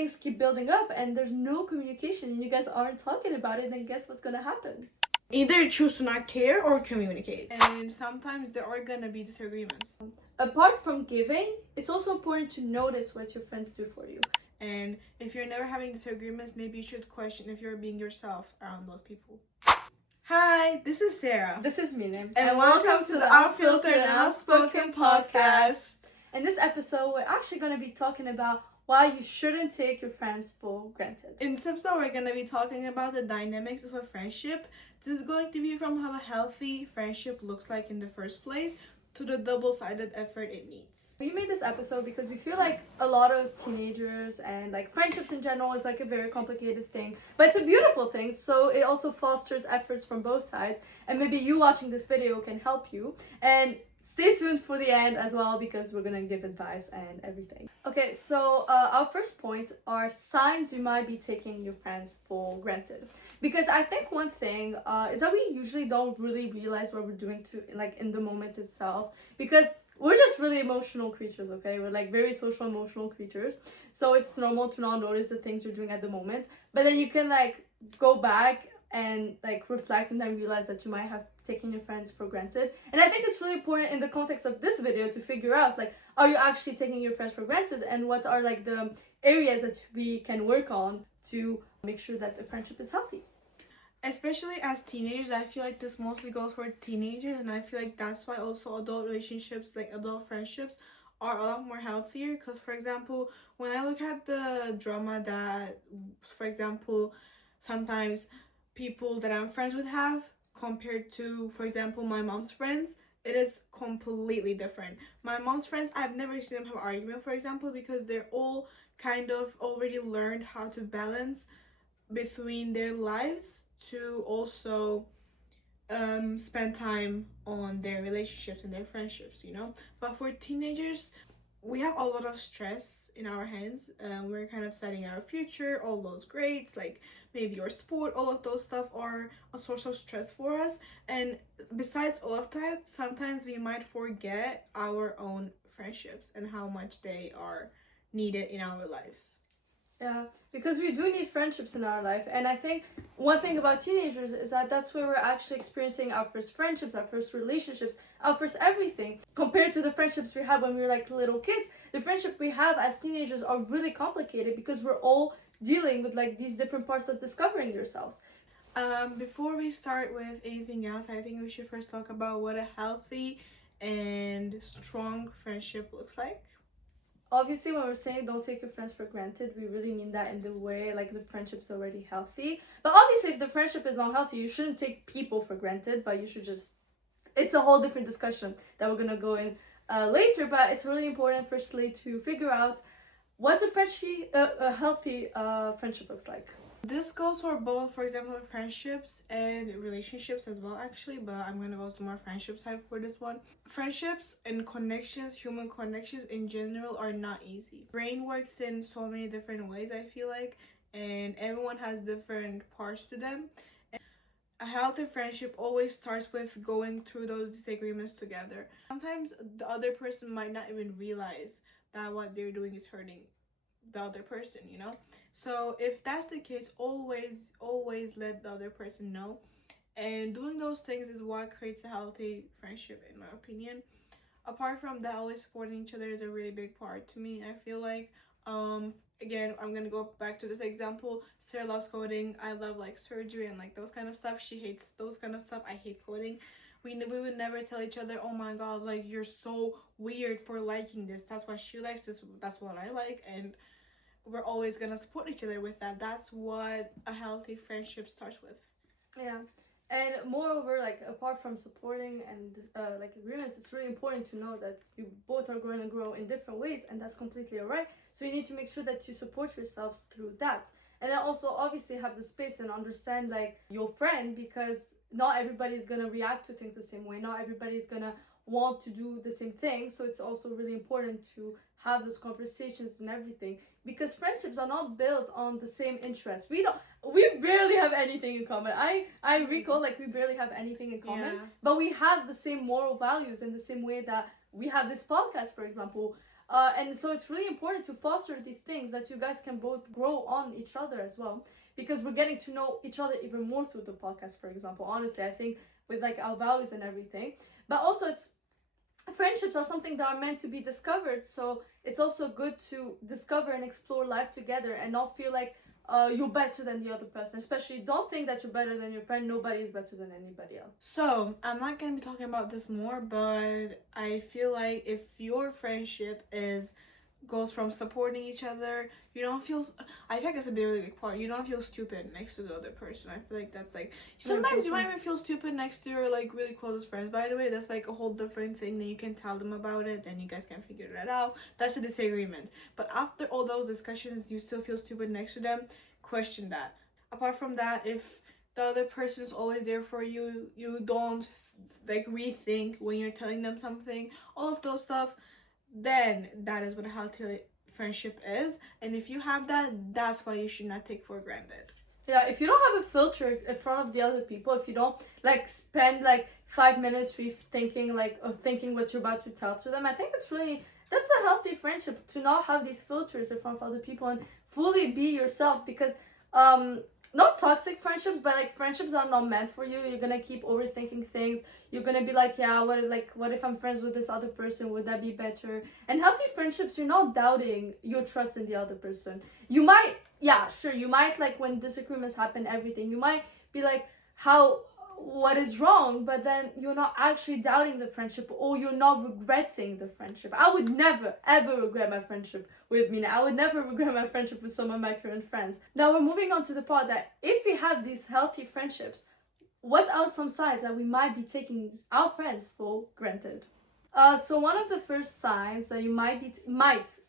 things keep building up and there's no communication and you guys aren't talking about it, then guess what's gonna happen? Either choose to not care or communicate. And sometimes there are gonna be disagreements. Apart from giving, it's also important to notice what your friends do for you. And if you're never having disagreements, maybe you should question if you're being yourself around those people. Hi, this is Sarah. This is Milim. And welcome to the Unfiltered and Outspoken podcast. In this episode, we're actually going to be talking about why you shouldn't take your friends for granted. In this episode, we're going to be talking about the dynamics of a friendship. This is going to be from how a healthy friendship looks like in the first place to the double-sided effort it needs. We made this episode because we feel like a lot of teenagers and like friendships in general is like a very complicated thing, but it's a beautiful thing, so it also fosters efforts from both sides, and maybe you watching this video can help you. And stay tuned for the end as well because we're gonna give advice and everything. Okay, so our first point are signs you might be taking your friends for granted. Because I think one thing is that we usually don't really realize what we're doing to like in the moment itself, because we're just really emotional creatures, okay? We're like very social emotional creatures. So it's normal to not notice the things you're doing at the moment. But then you can like go back and like reflect and then realize that you might have taken your friends for granted. And I think it's really important in the context of this video to figure out like, are you actually taking your friends for granted, and what are like the areas that we can work on to make sure that the friendship is healthy. Especially as teenagers, I feel like this mostly goes for teenagers, and I feel like that's why also adult relationships, like adult friendships, are a lot more healthier. Because, for example, when I look at the drama that, for example, sometimes people that I'm friends with have compared to, for example, my mom's friends, it is completely different. My mom's friends, I've never seen them have an argument, for example, because they're all kind of already learned how to balance between their lives to also spend time on their relationships and their friendships, you know. But for teenagers, we have a lot of stress in our hands. We're kind of setting our future, all those grades, like maybe your sport, all of those stuff are a source of stress for us. And besides all of that, sometimes we might forget our own friendships and how much they are needed in our lives. Yeah, because we do need friendships in our life. And I think one thing about teenagers is that that's where we're actually experiencing our first friendships, our first relationships, our first everything. Compared to the friendships we had when we were like little kids, the friendship we have as teenagers are really complicated because we're all dealing with like these different parts of discovering yourselves. Before we start with anything else, I think we should first talk about what a healthy and strong friendship looks like. Obviously, when we're saying don't take your friends for granted, we really mean that in the way like the friendship's already healthy. But obviously, if the friendship is not healthy, you shouldn't take people for granted, but you should just, it's a whole different discussion that we're gonna go in later. But it's really important firstly to figure out what's a healthy friendship looks like. This goes for both, for example, friendships and relationships as well, actually, but I'm going to go to more friendship side for this one. Friendships and connections, human connections in general, are not easy. Brain works in so many different ways, I feel like, and everyone has different parts to them. And a healthy friendship always starts with going through those disagreements together. Sometimes the other person might not even realize that what they're doing is hurting the other person, you know. So if that's the case, always let the other person know, and doing those things is what creates a healthy friendship, in my opinion. Apart from that, always supporting each other is a really big part to me. I feel like again, I'm gonna go back to this example. Sarah loves coding. I love like surgery and like those kind of stuff. She hates those kind of stuff. I hate coding. We would never tell each other, oh my god, like you're so weird for liking this. That's what she likes, that's what I like, and we're always gonna support each other with that. That's what a healthy friendship starts with. Yeah, and moreover, like apart from supporting and like agreements, it's really important to know that you both are going to grow in different ways, and that's completely alright. So you need to make sure that you support yourselves through that, and then also obviously have the space and understand like your friend, because not everybody's gonna react to things the same way. Not everybody's gonna want to do the same thing. So it's also really important to have those conversations and everything, because friendships are not built on the same interests. We barely have anything in common. I recall like we barely have anything in common, but we have the same moral values in the same way that we have this podcast, for example. And so it's really important to foster these things that you guys can both grow on each other as well, because we're getting to know each other even more through the podcast, for example. Honestly, I think with like our values and everything. But also it's friendships are something that are meant to be discovered, so it's also good to discover and explore life together and not feel like you're better than the other person. Especially don't think that you're better than your friend. Nobody is better than anybody else. So I'm not gonna be talking about this more, but I feel like if your friendship goes from supporting each other, you don't feel, I think it's a really big part, you don't feel stupid next to the other person. I feel like that's like, sometimes you might even feel stupid next to your like really closest friends. By the way, that's like a whole different thing. That you can tell them about it, then you guys can figure that out. That's a disagreement. But after all those discussions, you still feel stupid next to them, question that. Apart from that, if the other person is always there for you, you don't like rethink when you're telling them something, all of those stuff, then that is what a healthy friendship is. And if you have that, that's why you should not take for granted. Yeah, if you don't have a filter in front of the other people, if you don't like spend like 5 minutes rethinking like or thinking what you're about to tell to them, I think that's a healthy friendship, to not have these filters in front of other people and fully be yourself. Because not toxic friendships, but like friendships are not meant for you. You're gonna keep overthinking things. You're gonna be like, yeah, what if I'm friends with this other person? Would that be better? And healthy friendships, you're not doubting your trust in the other person. You might, yeah, sure, you might like when disagreements happen, everything. You might be like, what is wrong? But then you're not actually doubting the friendship, or you're not regretting the friendship. I would never ever regret my friendship with Mina. I would never regret my friendship with some of my current friends. Now we're moving on to the part that if we have these healthy friendships, what are some signs that we might be taking our friends for granted? So one of the first signs that you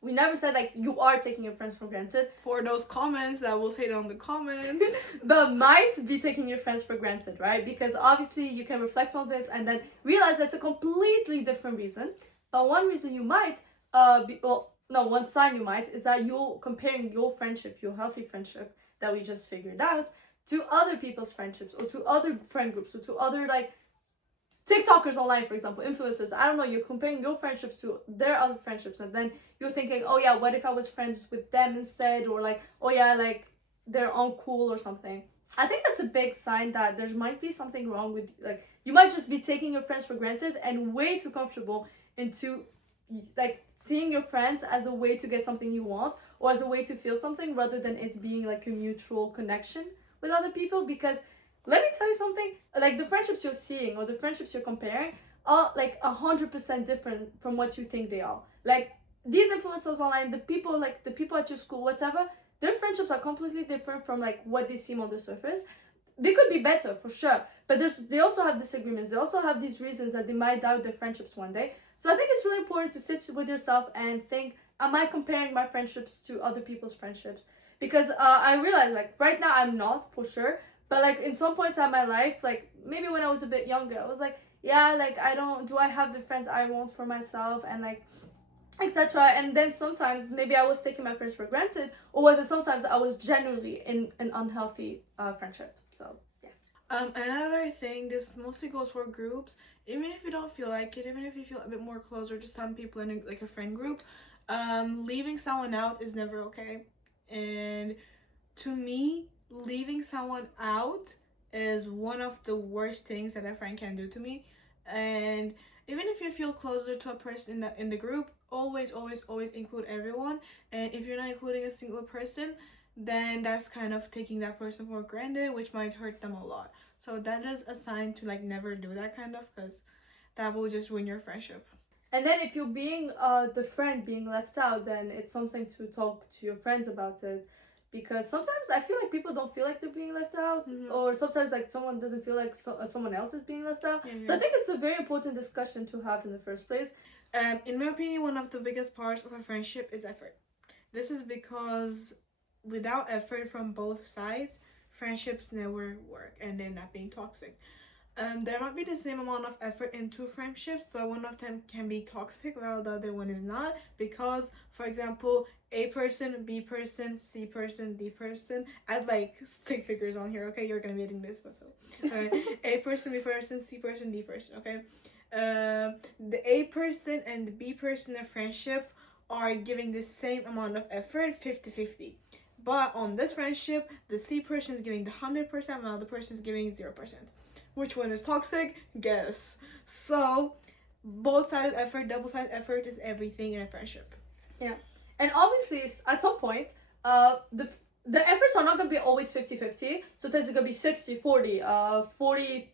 we never said like you are taking your friends for granted. For those comments, I will say it on the comments. But might be taking your friends for granted, right? Because obviously you can reflect on this and then realize that's a completely different reason. But one reason you might, one sign you might is that you're comparing your friendship, your healthy friendship that we just figured out, to other people's friendships or to other friend groups or to other like TikTokers online, for example, influencers. I don't know, you're comparing your friendships to their other friendships, and then you're thinking, oh yeah, what if I was friends with them instead? Or like, oh yeah, like they're uncool or something. I think that's a big sign that there might be something wrong with, like, you might just be taking your friends for granted and way too comfortable into like seeing your friends as a way to get something you want or as a way to feel something, rather than it being like a mutual connection with other people. Because let me tell you something, like the friendships you're seeing or the friendships you're comparing are like 100% different from what you think they are. Like these influencers online, the people at your school, whatever, their friendships are completely different from like what they seem on the surface. They could be better for sure, but they also have disagreements. They also have these reasons that they might doubt their friendships one day. So I think it's really important to sit with yourself and think, am I comparing my friendships to other people's friendships? Because I realize like right now I'm not, for sure. But like in some points in my life, like maybe when I was a bit younger, I was like, yeah, like do I have the friends I want for myself, and like etc. And then sometimes maybe I was taking my friends for granted, or was it sometimes I was genuinely in an unhealthy friendship. So yeah. Another thing, this mostly goes for groups. Even if you don't feel like it, even if you feel a bit more closer to some people in like a friend group, leaving someone out is never okay. And to me, leaving someone out is one of the worst things that a friend can do to me. And even if you feel closer to a person in the group, always include everyone. And if you're not including a single person, then that's kind of taking that person for granted, which might hurt them a lot. So that is a sign to like never do that kind of, because that will just ruin your friendship. And then if you're being the friend being left out, then it's something to talk to your friends about it. Because sometimes I feel like people don't feel like they're being left out, or sometimes like someone doesn't feel like someone else is being left out. So I think it's a very important discussion to have in the first place. In my opinion, one of the biggest parts of a friendship is effort. This is because without effort from both sides, friendships never work and they're not being toxic. There might be the same amount of effort in two friendships, but one of them can be toxic while the other one is not. Because, for example, A person, B person, C person, D person. I'd like stick figures on here, okay? You're gonna be editing this, but so. A person, B person, C person, D person, okay? The A person and the B person in friendship are giving the same amount of effort, 50-50. But on this friendship, the C person is giving the 100%, while the person is giving 0%. Which one is toxic? Guess. So, both-sided effort, double-sided effort is everything in a friendship. Yeah. And obviously, at some point, the efforts are not going to be always 50-50. Sometimes it's going to be 60-40, 40,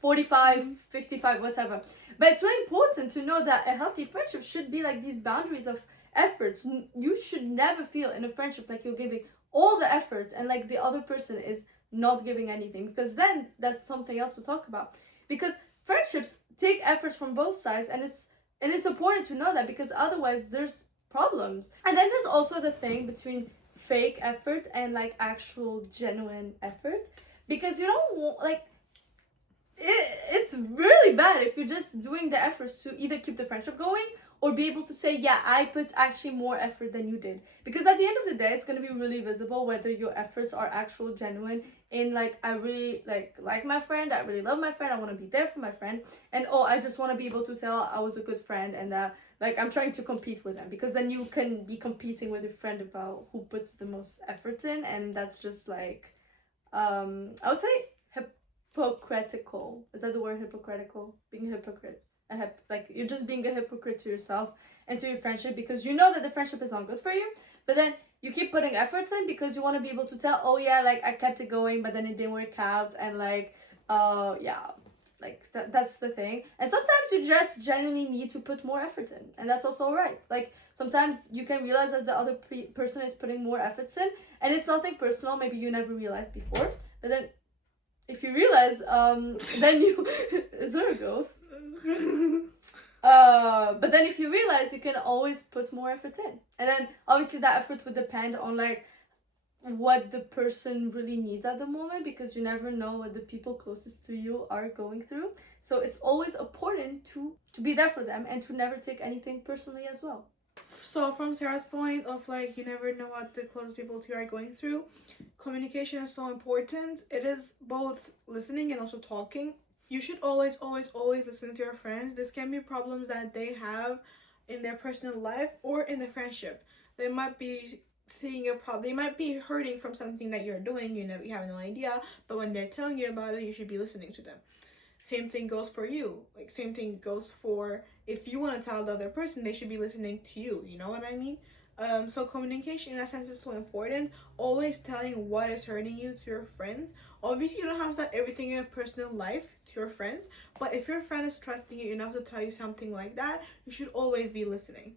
45, 55, whatever. But it's really important to know that a healthy friendship should be like these boundaries of efforts. You should never feel in a friendship like you're giving all the effort and like the other person is not giving anything, because then that's something else to talk about. Because friendships take efforts from both sides, and it's important to know that, because otherwise there's problems. And then there's also the thing between fake effort and like actual genuine effort, because you don't want like it's really bad if you're just doing the efforts to either keep the friendship going or be able to say, yeah, I put actually more effort than you did. Because at the end of the day, it's going to be really visible whether your efforts are actual, genuine, in like, I really like my friend, I really love my friend, I want to be there for my friend, and oh, I just want to be able to tell I was a good friend, and that like I'm trying to compete with them. Because then you can be competing with your friend about who puts the most effort in, and that's just like, I would say hypocritical. Is that the word, hypocritical? Being a hypocrite. Like you're just being a hypocrite to yourself and to your friendship, because you know that the friendship is not good for you, but then you keep putting efforts in because you want to be able to tell, oh yeah, like I kept it going, but then it didn't work out, and like yeah, like that's the thing. And sometimes you just genuinely need to put more effort in, and that's also alright. Like sometimes you can realize that the other person is putting more efforts in, and it's nothing personal, maybe you never realized before, but then if you realize, then you is there a ghost? But then if you realize, you can always put more effort in, and then obviously that effort would depend on like what the person really needs at the moment, because you never know what the people closest to you are going through. So it's always important to be there for them and to never take anything personally as well. So from Sarah's point of like, you never know what the closest people to you are going through, communication is so important. It is both listening and also talking. You should always listen to your friends. This can be problems that they have in their personal life or in the friendship. They might be seeing a problem. They might be hurting from something that you're doing. You have no idea. But when they're telling you about it, you should be listening to them. Same thing goes for you. Like same thing goes for if you want to tell the other person, they should be listening to you. You know what I mean? So communication in that sense is so important. Always telling what is hurting you to your friends. Obviously, you don't have to tell everything in your personal life to your friends, but if your friend is trusting you enough to tell you something like that, you should always be listening.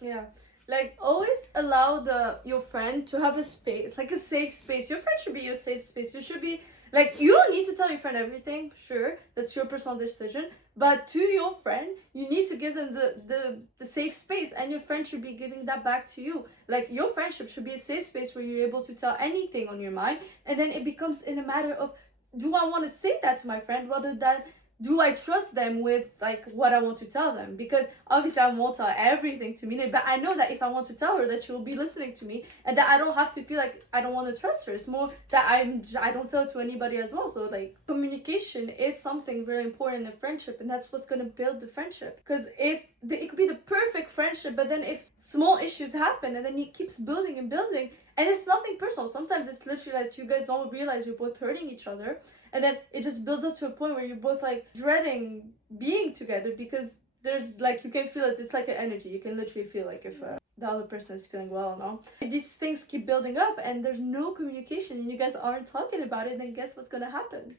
Yeah. Like always allow your friend to have a space, like a safe space. Your friend should be your safe space. You should be like, you don't need to tell your friend everything. Sure, that's your personal decision. But to your friend, you need to give them the safe space, and your friend should be giving that back to you. Like your friendship should be a safe space where you're able to tell anything on your mind, and then it becomes in a matter of, do I want to say that to my friend, rather than do I trust them with like what I want to tell them? Because obviously I won't tell everything to Mina, but I know that if I want to tell her, that she will be listening to me, and that I don't have to feel like I don't want to trust her. It's more that I don't tell it to anybody as well. So like communication is something very important in a friendship, and that's what's gonna build the friendship. Because it could be the perfect friendship, but then if small issues happen, and then it keeps building and building, and it's nothing personal. Sometimes it's literally that you guys don't realize you're both hurting each other. And then it just builds up to a point where you're both like dreading being together, because there's like, you can feel it. It's like an energy. You can literally feel like if the other person is feeling well or not. If these things keep building up and there's no communication and you guys aren't talking about it, then guess what's gonna happen?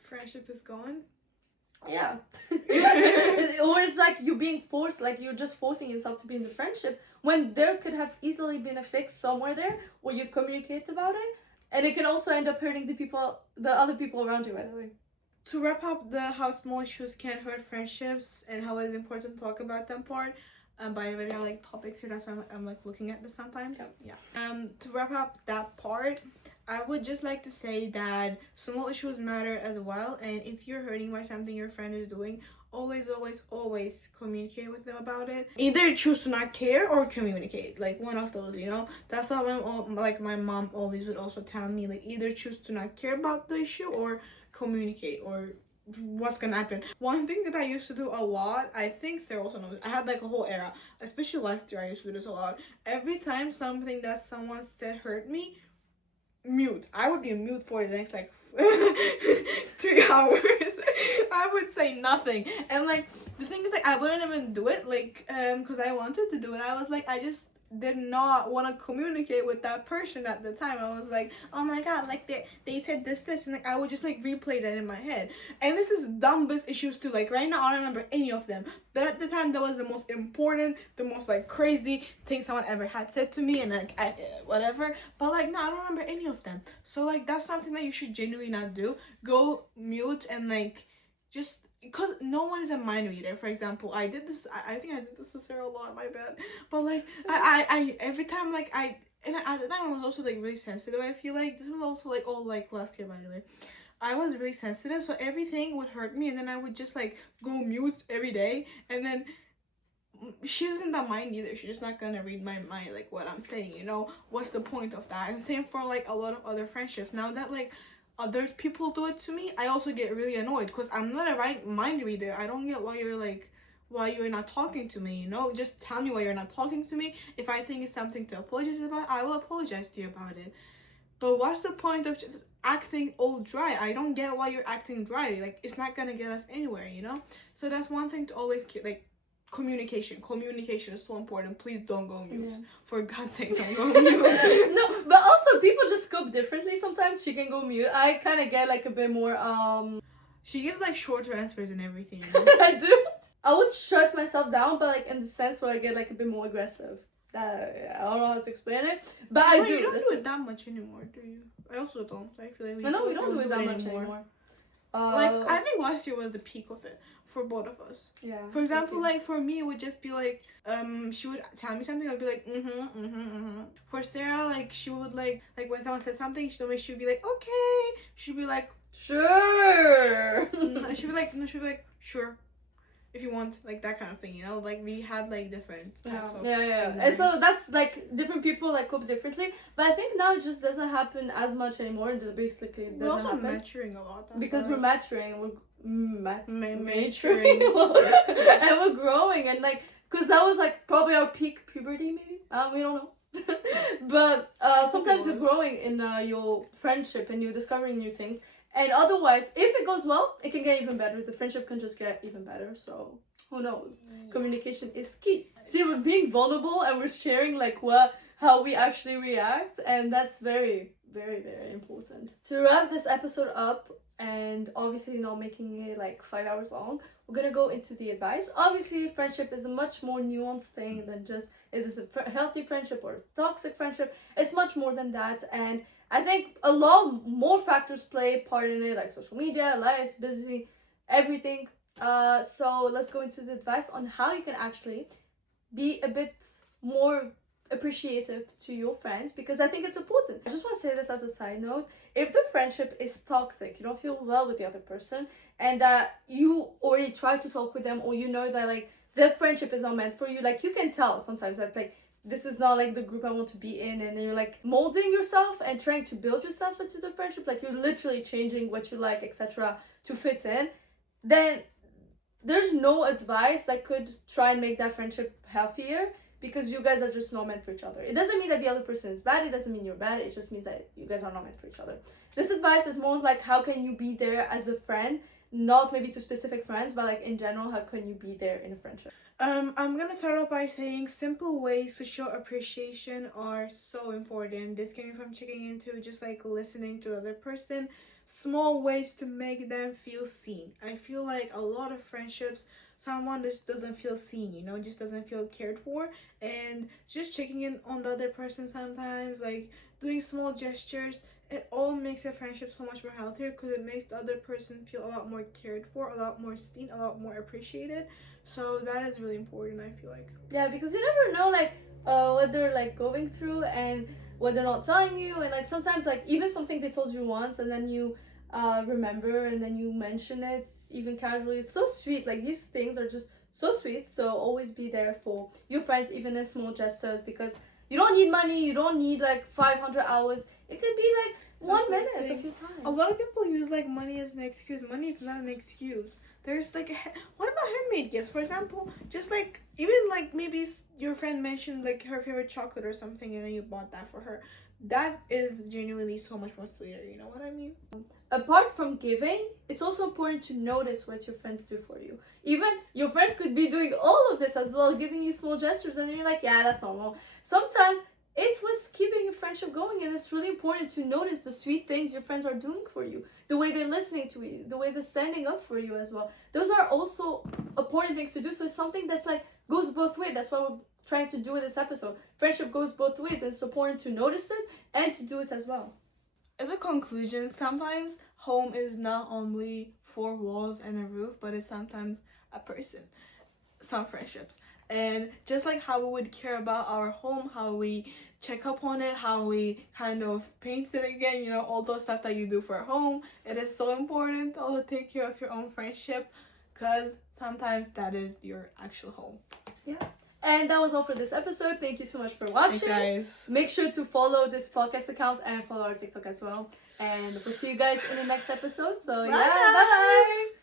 Friendship is gone. Yeah. Or it's like you're being forced, like you're just forcing yourself to be in the friendship, when there could have easily been a fix somewhere there where you communicate about it. And it can also end up hurting the other people around you, by the way. To wrap up the how small issues can hurt friendships and how it is important to talk about them part, by the way, we have like topics here, that's why I'm like looking at this sometimes. Yeah. To wrap up that part, I would just like to say that small issues matter as well, and if you're hurting by something your friend is doing, always communicate with them about it. Either choose to not care or communicate, like one of those, you know. That's how my mom always would also tell me, like either choose to not care about the issue or communicate, or what's gonna happen. One thing that I used to do a lot, I think Sarah also knows, I had like a whole era, especially last year I used to do this a lot. Every time something that someone said hurt me, mute. I would be mute for the next like 3 hours. I would say nothing. And like the thing is, like, I wouldn't even do it, like because I wanted to do it. I was like, I just did not want to communicate with that person at the time. I was like, oh my god, like they said this, and like I would just like replay that in my head. And this is dumbest issues too. Like right now I don't remember any of them, but at the time that was the most important, the most like crazy thing someone ever had said to me, and like I whatever. But like no, I don't remember any of them. So like that's something that you should genuinely not do. Go mute and like just, because no one is a mind reader. For example, I did this, I think I did this to Sarah a lot, my bad. But like I every time like and at the time I was also like really sensitive. I feel like this was also like all like last year, by the way. I was really sensitive, so everything would hurt me, and then I would just like go mute every day. And then she isn't that mind either. She's just not gonna read my mind, like what I'm saying, you know. What's the point of that? And same for like a lot of other friendships. Now that like other people do it to me, I also get really annoyed because I'm not a right mind reader. I don't get why you're not talking to me, you know. Just tell me why you're not talking to me. If I think it's something to apologize about, I will apologize to you about it. But what's the point of just acting all dry? I don't get why you're acting dry. Like it's not gonna get us anywhere, you know. So that's one thing to always keep, like, communication is so important. Please don't go mute. Yeah. For God's sake, don't go mute. No, but also people just cope differently. Sometimes she can go mute. I kind of get like a bit more she gives like shorter answers and everything, you know? I do. I would shut myself down, but like in the sense where I get like a bit more aggressive. That I don't know how to explain it, but I do. You don't do it that much anymore, do you? I also don't. I feel like we don't do it that much anymore. Like I think last year was the peak of it for both of us. Yeah. For example, like for me, it would just be like she would tell me something. I'd be like For Sarah, like she would like when someone said something, she would be like okay. She'd be like sure. She'd be like no. She'd be like sure. If you want, like that kind of thing, you know, like we had like different types of and so that's like different people like cope differently, but I think now it just doesn't happen as much anymore. It basically doesn't we're also happen. maturing a lot because we're maturing, we're maturing and we're growing, and like because that was like probably our peak puberty, maybe we don't know. But sometimes you're growing in your friendship and you're discovering new things. And otherwise, if it goes well, it can get even better. The friendship can just get even better. So, who knows? Yeah. Communication is key. See, we're being vulnerable and we're sharing like how we actually react. And that's very, very, very important. To wrap this episode up, and obviously not making it like 5 hours long, we're gonna go into the advice. Obviously, friendship is a much more nuanced thing than just, is this a healthy friendship or a toxic friendship? It's much more than that. And I think a lot more factors play a part in it, like social media, lives, busy, everything. So let's go into the advice on how you can actually be a bit more appreciative to your friends, because I think it's important. I just want to say this as a side note. If the friendship is toxic, you don't feel well with the other person, and that you already try to talk with them, or you know that like the friendship is not meant for you, like you can tell sometimes that like this is not like the group I want to be in, and then you're like molding yourself and trying to build yourself into the friendship, like you're literally changing what you like, etc. to fit in, then there's no advice that could try and make that friendship healthier, because you guys are just not meant for each other. It doesn't mean that the other person is bad, it doesn't mean you're bad, it just means that you guys are not meant for each other. This advice is more like how can you be there as a friend, not maybe to specific friends, but like in general, how can you be there in a friendship? I'm gonna start off by saying simple ways to show appreciation are so important. This came from checking into just like listening to the other person. Small ways to make them feel seen. I feel like a lot of friendships, someone just doesn't feel seen, you know, just doesn't feel cared for, and just checking in on the other person sometimes, like doing small gestures, it all makes a friendship so much more healthier, because it makes the other person feel a lot more cared for, a lot more seen, a lot more appreciated. So that is really important, I feel like. Yeah, because you never know like what they're like going through and what they're not telling you, and like sometimes like even something they told you once and then you remember and then you mention it even casually. It's so sweet. Like these things are just so sweet. So always be there for your friends, even in small gestures, because you don't need money, you don't need like 500 hours. It could be like 1 That's the minute thing. of your time. A lot of people use like money as an excuse. Money is not an excuse. There's like, what about handmade gifts? For example, just like, even like maybe your friend mentioned like her favorite chocolate or something, and then you bought that for her. That is genuinely so much more sweeter. You know what I mean? Apart from giving, it's also important to notice what your friends do for you. Even your friends could be doing all of this as well, giving you small gestures, and you're like, yeah, that's normal. Sometimes it's what's keeping your friendship going, and it's really important to notice the sweet things your friends are doing for you, the way they're listening to you, the way they're standing up for you as well. Those are also important things to do. So it's something that's like goes both ways. That's what we're trying to do with this episode. Friendship goes both ways, and it's important to notice this and to do it as well. As a conclusion, sometimes home is not only four walls and a roof, but it's sometimes a person, some friendships. And just like how we would care about our home, how we check up on it, how we kind of paint it again, you know, all those stuff that you do for home, it is so important to also take care of your own friendship, because sometimes that is your actual home. Yeah. And that was all for this episode. Thank you so much for watching. Thanks, guys. Make sure to follow this podcast account and follow our TikTok as well. And we'll see you guys in the next episode. So, Bye, yeah, bye. guys.